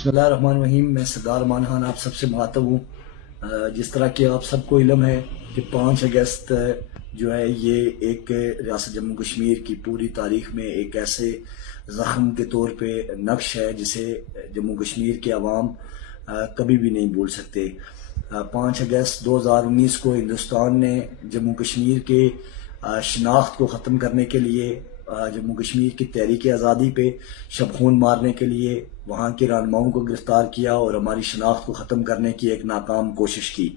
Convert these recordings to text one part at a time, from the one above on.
بسم اللہ الرحمن الرحیم. میں سردار امان خان آپ سب سے مخاطب ہوں. جس طرح کہ آپ سب کو علم ہے کہ 5 اگست جو ہے یہ ایک ریاست جموں کشمیر کی پوری تاریخ میں ایک ایسے زخم کے طور پہ نقش ہے جسے جموں کشمیر کے عوام کبھی بھی نہیں بھول سکتے. 5 اگست 2019 کو ہندوستان نے جموں کشمیر کے شناخت کو ختم کرنے کے لیے، جموں کشمیر کی تحریک آزادی پہ شب خون مارنے کے لیے وہاں کے رہنماؤں کو گرفتار کیا اور ہماری شناخت کو ختم کرنے کی ایک ناکام کوشش کی.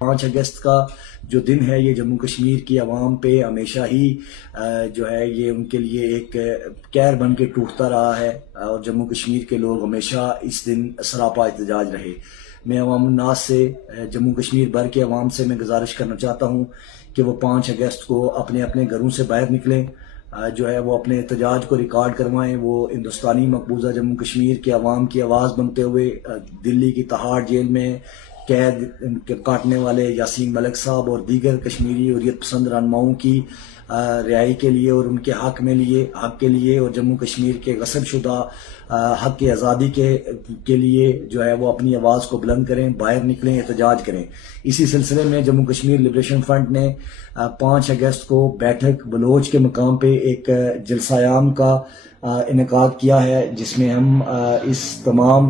5 اگست کا جو دن ہے یہ جموں کشمیر کی عوام پہ ہمیشہ ہی جو ہے یہ ان کے لیے ایک قہر بن کے ٹوٹتا رہا ہے، اور جموں کشمیر کے لوگ ہمیشہ اس دن سراپا احتجاج رہے. میں عوام الناس سے، جموں کشمیر بھر کے عوام سے میں گزارش کرنا چاہتا ہوں کہ وہ 5 اگست کو اپنے اپنے گھروں سے باہر نکلیں، جو ہے وہ اپنے احتجاج کو ریکارڈ کروائیں. وہ ہندوستانی مقبوضہ جموں کشمیر کے عوام کی آواز بنتے ہوئے دلی کی تہاڑ جیل میں قید کاٹنے والے یاسین ملک صاحب اور دیگر کشمیری حریت پسند رہنماؤں کی رہائی کے لیے اور ان کے حق کے لیے اور جموں کشمیر کے غصب شدہ حق کی آزادی کے لیے جو ہے وہ اپنی آواز کو بلند کریں، باہر نکلیں، احتجاج کریں. اسی سلسلے میں جموں کشمیر لبریشن فرنٹ نے 5 اگست کو بیٹھک بلوچ کے مقام پہ ایک جلسہ عام کا انعقاد کیا ہے، جس میں ہم اس تمام